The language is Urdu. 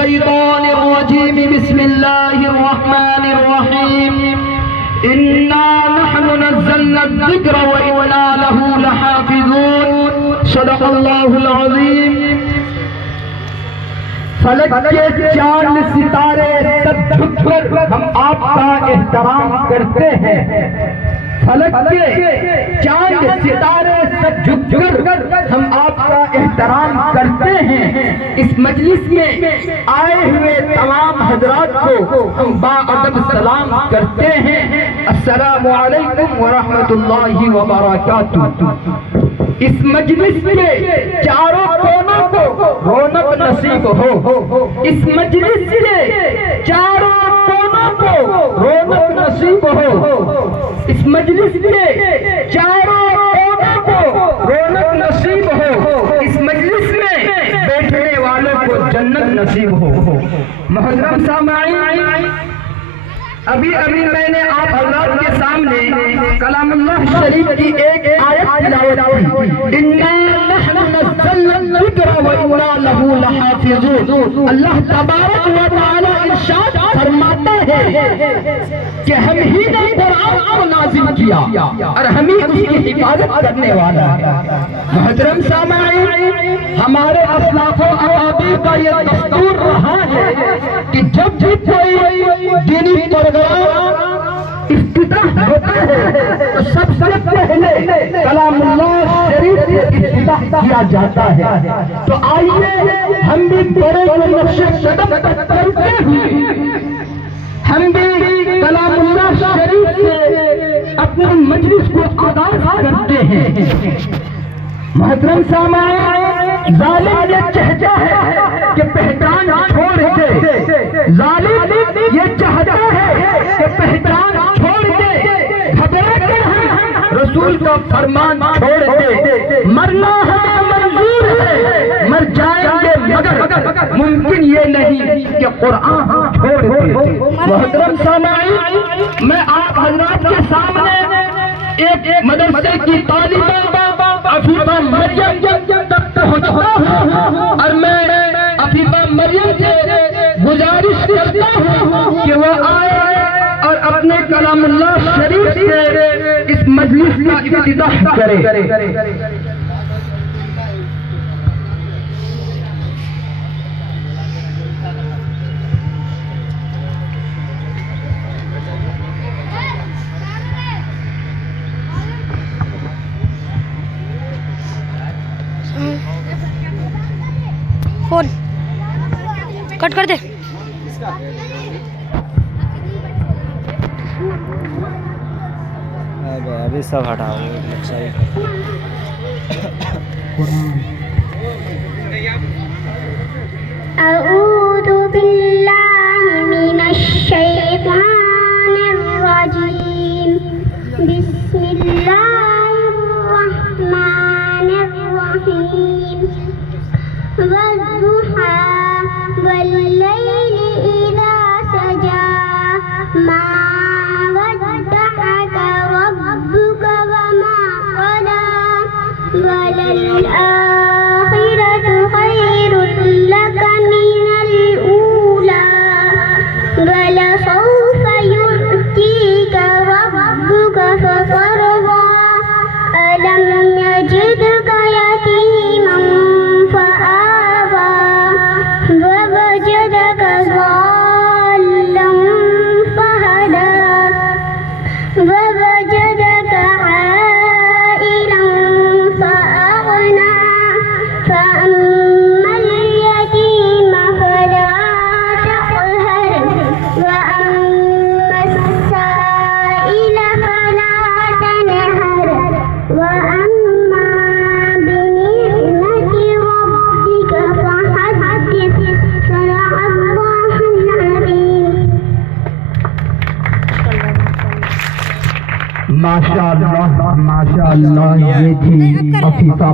الشيطان الرجيم بسم الله الرحمن الرحيم إنا نحن نزلنا الذكر وإنا له لحافظون صدق الله العظيم. فلک کے چاند ستارے سب جھک کر ہم آپ کا احترام کرتے ہیں. فلک کے چاند ستارے سب جھک کر ہم آپ کا احترام کرتے ہیں. اس مجلس میں آئے ہوئے تمام حضرات کو ہم باادب سلام کرتے ہیں. السلام علیکم ورحمۃ اللہ وبرکاتہ. اس مجلس کے چاروں کونوں کو رونق نصیب ہو. اس مجلس کے چاروں کونوں کو رونق نصیب ہو. اس مجلس کے چاروں کونوں کو رونق نصیب ہو. اس مجلس میں بیٹھنے والوں کو جنت نصیب ہو. محترم سامعین، ابھی میں نے آپ حضرات کے سامنے کلام اللہ شریف کی ایک آیت تلاوت کی. اِنَّا نَحْنُ نَزَّلْنَا الذِّكْرَ وَإِنَّا لَهُ لَحَافِظُونَ. اللہ تبارک و تعالی ارشاد فرماتا ہے کہ ہم ہی نے قرآن کو نازل کیا اور ہم ہی اس کی حفاظت کرنے والا ہے. محترم سامعین، ہمارے اسلاف و اکابر کا یہ دستور رہا ہے کہ جب بھی کوئی دینی پروگرام افتتاح ہوتا ہے تو سب سے پہلے کلام اللہ شریف سے افتتاح کیا جاتا ہے. تو آئیے ہم بھی بڑے نقش قدم کرتے ہوئے ہم بھی کلام اللہ شریف سے اپنے مجلس کو آغاز کرتے ہیں. محترم سامعین، ظالم یہ چاہتا ہے کہ پہچان چھوڑ دے. ظالم یہ چاہتا ہے کہ پہچان چھوڑ دے. گھبرا کر رسول کا فرمان چھوڑ دے. مرنا ہمیں منظور ہے، مر جائیں گے مگر ممکن یہ نہیں کہ قرآن چھوڑ دے. محترم سامعین، میں آپ حضرات کے سامنے ایک مدرسے کی طالبہ عفیفہ مریم تک پہنچتا ہوں اور میں عفیفہ مریم سے گزارش کرتا ہوں کہ وہ آئے اور اپنے کلام اللہ شریف سے اس مجلس کا افتتاح کرے. فون کٹ کر دے. ابھی سب ہٹاؤ. اعوذ باللہ من الشیطان الرجیم. بسم اللہ الرحمن الرحیم. والضحى والليل إذا سجى ما ودعك ربك وما قلى وللآخرة خير لك من الأولى ولسوف يؤتيك ربك فترضى ألم يجدك يتيما ووجدك ضالا فهدى ووجدك عائلا فأغنى فأما اليتيم فلا تقهر وأما السائل فلا تنهر وأما بنعمة ربك فحدث. صدق الله العظيم. ماشاءاللہ ماشاءاللہ. یہ تھی عفیفہ